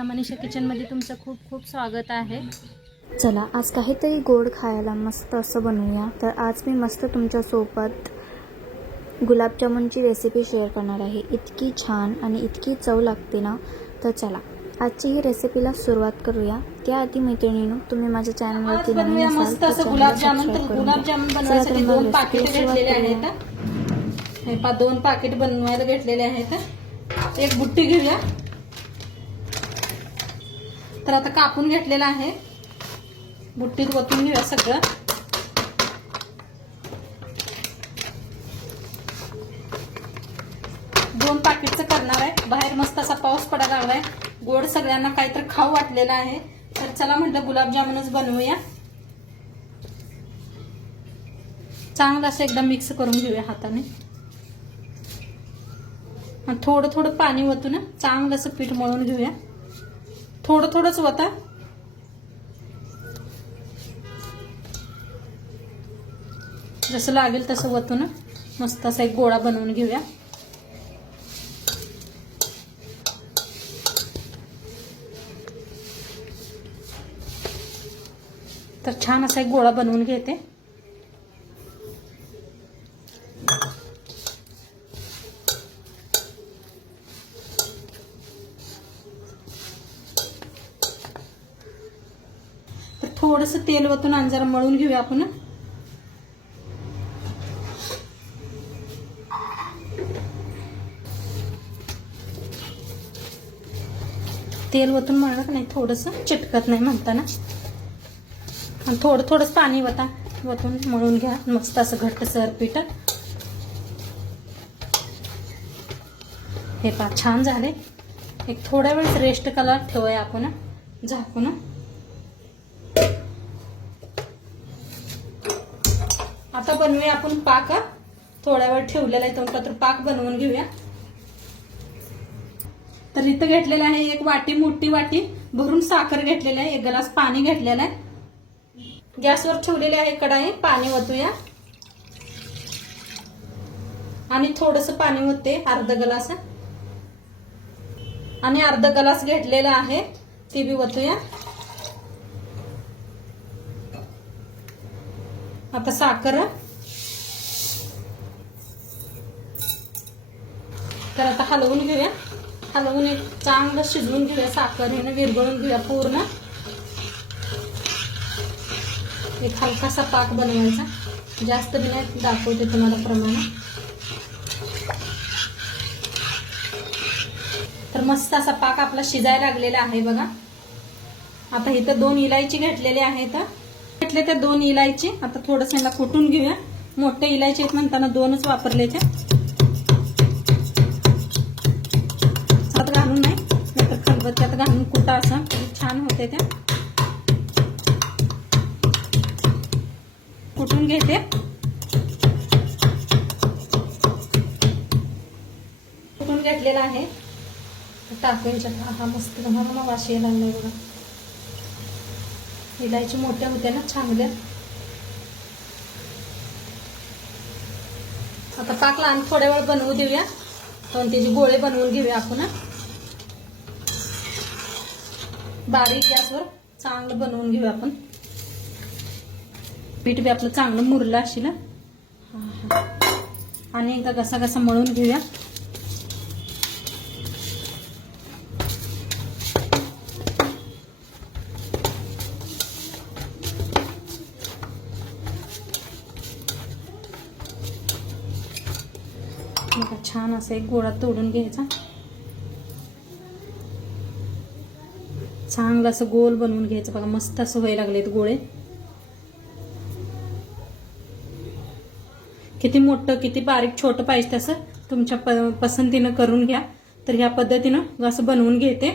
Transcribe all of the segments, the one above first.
मनीषा किचनमध्ये तुमचं खूप खूप स्वागत आहे। चला आज काहीतरी गोड खायला मस्त असं बनवूया। तर आज मी मस्त तुमच्यासोबत गुलाबजामुनची रेसिपी शेअर करणार आहे। इतकी छान आणि इतकी चव लागते ना। तर चला आजची ही रेसिपीला सुरुवात करूया। त्याआधी मैत्रिणींनो, तुम्ही माझ्या चॅनलवरती नवीन असाल मस्त तर असं गुलाबजामुन बनवण्यासाठी 2 पाकिट घेतलेले आहेत। हे 2 पाकिट बनवायला घेतलेले आहेत। एक बुट्टी घेऊया। तर आता कापून घेतलेला आहे, बुट्टीत ओतून घेऊया सगळं। दोन पाकिटचं करणार आहे। बाहेर मस्त असा पाऊस पडायला लागलाय, गोड सगळ्यांना काहीतरी खाऊ वाटलेला आहे। तर चला म्हटलं गुलाबजामुनच बनवूया। चांगलं असं एकदम मिक्स करून घेऊया हाताने। थोडं थोडं पाणी ओतून चांगलं असं पीठ मळून घेऊया। थोडं थोडंच ओता। जसं लागेल तसं ओतून मस्त असा एक गोळा बनवून घेऊया। तर छान असा एक गोळा बनवून घेते। तर थोडंसं तेल ओतून आणि जरा मळून घेऊया आपण। तेल ओतून मळलं का नाही थोडंसं चिटकत नाही म्हणताना। आणि थोडं थोडंच पाणी ओतून मळून घ्या मस्त असं घट्टसर पीठ। हे पहा छान झाले। एक थोड्या वेळ रेस्ट करायला ठेवूया आपण झाकून। आता बनवूया आपण पाक। थोड्या वेळ ठेवलेला आहे तर पाक बनवून घेऊया। तर इथं घेतलेलं आहे एक वाटी, मोठी वाटी भरून साखर घेतलेली आहे। एक ग्लास पाणी घेतलेलं आहे। गॅसवर ठेवलेली आहे कढाई, पाणी ओतूया आणि थोडंसं पाणी ओतते, अर्धा ग्लास। आणि अर्धा ग्लास घेतलेला आहे ते बी ओतूया। आता साखर। तर आता हलवून घेऊया। हलवून एक चांगलं शिजवून घेऊया। साखर हे विरघळून घेऊया पूर्ण। एक हलकासा पाक बनवायचा, जास्त बी नाही, दाखवते तुम्हाला प्रमाण। तर मस्त असा पाक आपला शिजायला लागलेला आहे बघा। आता इथं 2 इलायची घेतलेले आहेत। घेतले ते 2 इलायची आता थोडंसं याला कुटून घेऊया। मोठे इलायची आहेत म्हणताना 2च वापरलेच्या। हात घालून नाही तर खलबत्त्यात घालून कुटा असं छान होते त्या। कुटून घेते। कुटून घेतलेला आहे, टाकायच्या। हा मस्त घालून वास यायला लागलाय बघा। इलायची मोठ्या होत्या ना चांगल्या। आता पाक लहान थोड्या वेळ बनवू देऊया, पण त्याचे गोळे बनवून घेऊया आपण। बारीक गॅसवर चांगलं बनवून घेऊया आपण। पीठ बी आपलं चांगलं मुरलं असेल। आणि एकदा घसा घसा मळून घेऊया। छान असं एक गोळा तोडून घ्यायचा। चांगलं असं गोल बनवून घ्यायचं बघा। मस्त असं व्हायला लागलेत गोळे। किती मोठं किती बारीक छोटं पाहिजे तसं तुमच्या पसंतीनं करून घ्या। तर ह्या पद्धतीनं असं बनवून घेते।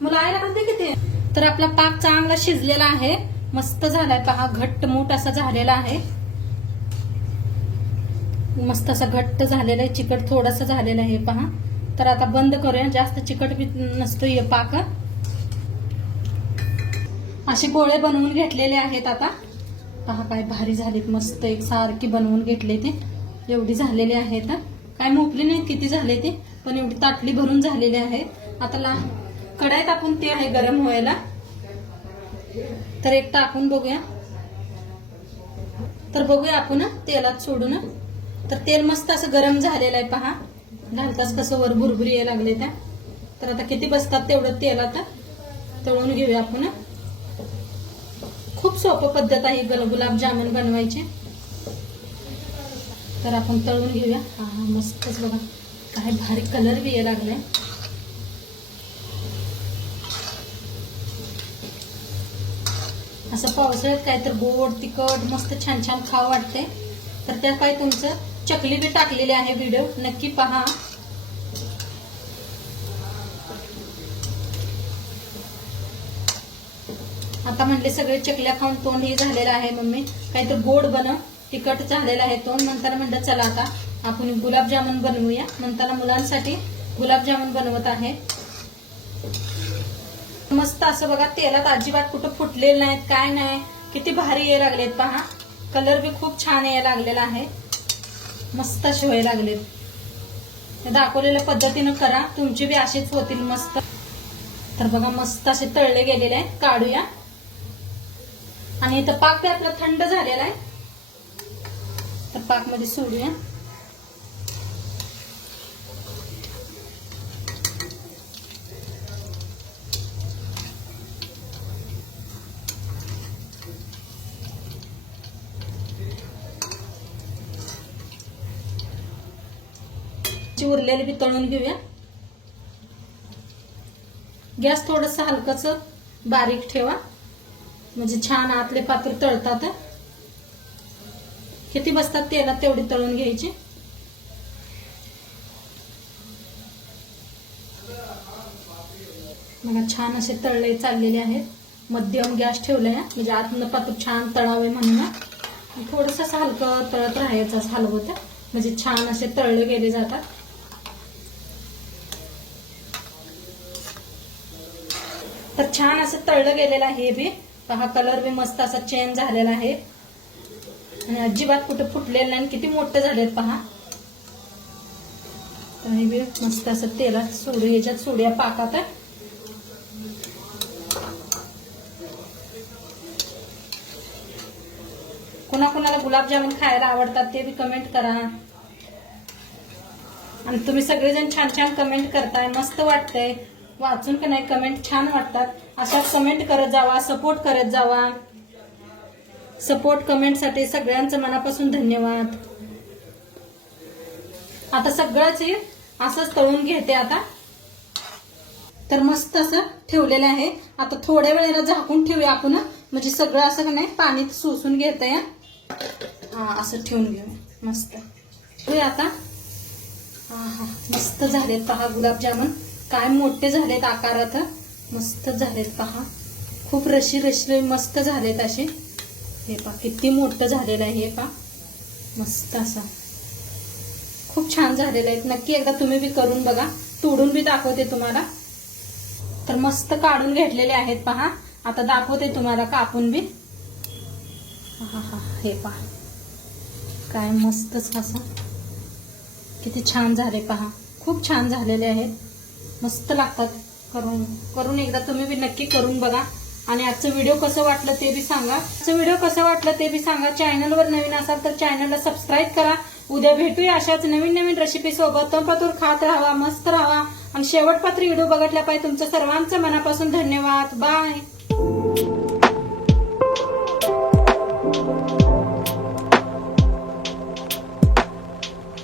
मला आयला म्हणते किती। तर आपला पाक चांगला शिजलेला आहे, मस्त झालाय पहा। घट्ट मूठ असा झालेला आहे। मस्त असा घट्ट झालेला आहे, चिकट थोडासा झालेला आहे पहा। तर आता बंद करूया, जास्त चिकट बी नसतो हे पाक. असे गोळे बनवून घेतलेले आहेत. आता पहा काय भारी झालेत, मस्त एक सारखी बनवून घेतले ते. एवढी झालेले आहेत, काय मोपली नाहीत किती झाले ते, पण एवढी ताटली भरून झालेले आहेत. आता कढाईत आपण तेल आहे गरम व्हायला, तर एक टाकून बघूया. तर बघूया आपण तेलात सोडून. तर तेल मस्त असं गरम झालेलं आहे पहा, घालताच कसं वर भुरभुरी यायला लागले त्या. तर आता किती बसतात तेवढं तेल आता तळून घेऊया आपण. खूप सोपं पद्धत आहे गुलाबजामुन बनवायची. तर आपण तळून घेऊया. हा मस्तच बघा, काय भारी कलर बी यायला लागलाय. असं पावसाळ्यात काय तर गोड तिखट मस्त छान छान खावं वाटते. तर त्या काय तुमचं चकली बी टाकलेली आहे, व्हिडिओ नक्की पहा. आता म्हटले सगळे चकल्या खाऊन तोंड हे झालेलं आहे, मम्मी काहीतरी गोड बनव, तिखट झालेलं आहे तोंड. म्हणताना म्हणलं चला आता आपण गुलाबजामुन बनवूया. म्हणताना मुलांसाठी गुलाबजामुन बनवत आहे. मस्त असं बघा, तेलात अजिबात कुठं फुटलेलं नाहीत, काय नाही, किती भारी यायला लागलेत पहा. कलर बी खूप छान यायला लागलेला आहे, मस्त असे व्हायला लागलेत. दाखवलेल्या पद्धतीनं करा, तुमचे बी असेच होतील मस्त. तर बघा मस्त असे तळले गेलेले आहे, काढूया. आणि इथं पाक आपला थंड झालेला आहे, तर पाक मध्ये सोडूया. उरलेले बी तळून घेऊया. गॅस थोडस हलकच बारीक ठेवा, म्हणजे छान आतले पात्र तळतात. किती बसतात तेलात तेवढी तळून घ्यायची. बघा छान असे तळले चाललेले आहेत. मध्यम गॅस ठेवलाय, म्हणजे आतनं पात्र छान तळावे म्हणून. थोडस हलकं तळत राहायचं, हलवत, म्हणजे छान असे तळले गेले जातात. तर छान असं तळलं गेलेलं आहे बी पहा. कलर बी मस्त असा चेंज झालेला आहे आणि अजिबात कुठे फुटलेलं नाही, किती मोठे झालेत पहा. तर हे बी मस्त असं तेलात सोडू, याच्यात सोडूया पाकात. कोणाकोणाला गुलाबजामुन खायला आवडतात ते बी कमेंट करा. आणि तुम्ही सगळेजण छान छान कमेंट करताय, मस्त वाटतंय वाचून का नाही. कमेंट छान वाटतात, अशा कमेंट करत जावा, सपोर्ट करत जावा. सपोर्ट कमेंटसाठी सगळ्यांचं मनापासून धन्यवाद. आता सगळंच हे असंच तळून घेते आता. तर मस्त असं ठेवलेलं आहे. आता थोड्या वेळेला झाकून ठेवूया आपण, म्हणजे सगळं असं का नाही पाणी शोषून घेतंय. हा असं ठेवून घेऊया मस्त. आता हा हा मस्त झालेत पहा गुलाबजामुन, काय मोठे झालेत आकारात, मस्त झालेत पहा. खूप रशी रशी मस्त झालेत असे. हे पहा किती मोठं झालेलं आहे, हे पहा मस्त असं खूप छान झालेलं आहे. नक्की एकदा तुम्ही बी करून बघा, तोडून बी दाखवते तुम्हाला. तर मस्त काढून घेतलेले आहेत पहा. आता दाखवते तुम्हाला कापून बी. हा हा हे पहा काय मस्तच असं किती छान झाले पहा, खूप छान झालेले आहेत, मस्त लागतात. करून एकदा तुम्ही बी नक्की करून बघा. आणि आजचं व्हिडिओ कसं वाटलं ते बी सांगा. चॅनलवर नवीन असाल तर चॅनलला सबस्क्राईब करा. उद्या भेटूया अशाच नवीन नवीन रेसिपी सोबत. तोपर्यंत खात राहा, मस्त राहा आणि शेवटपात्र व्हिडिओ बघितल्या पाहिजे. तुमचं सर्वांचं मनापासून धन्यवाद. बाय.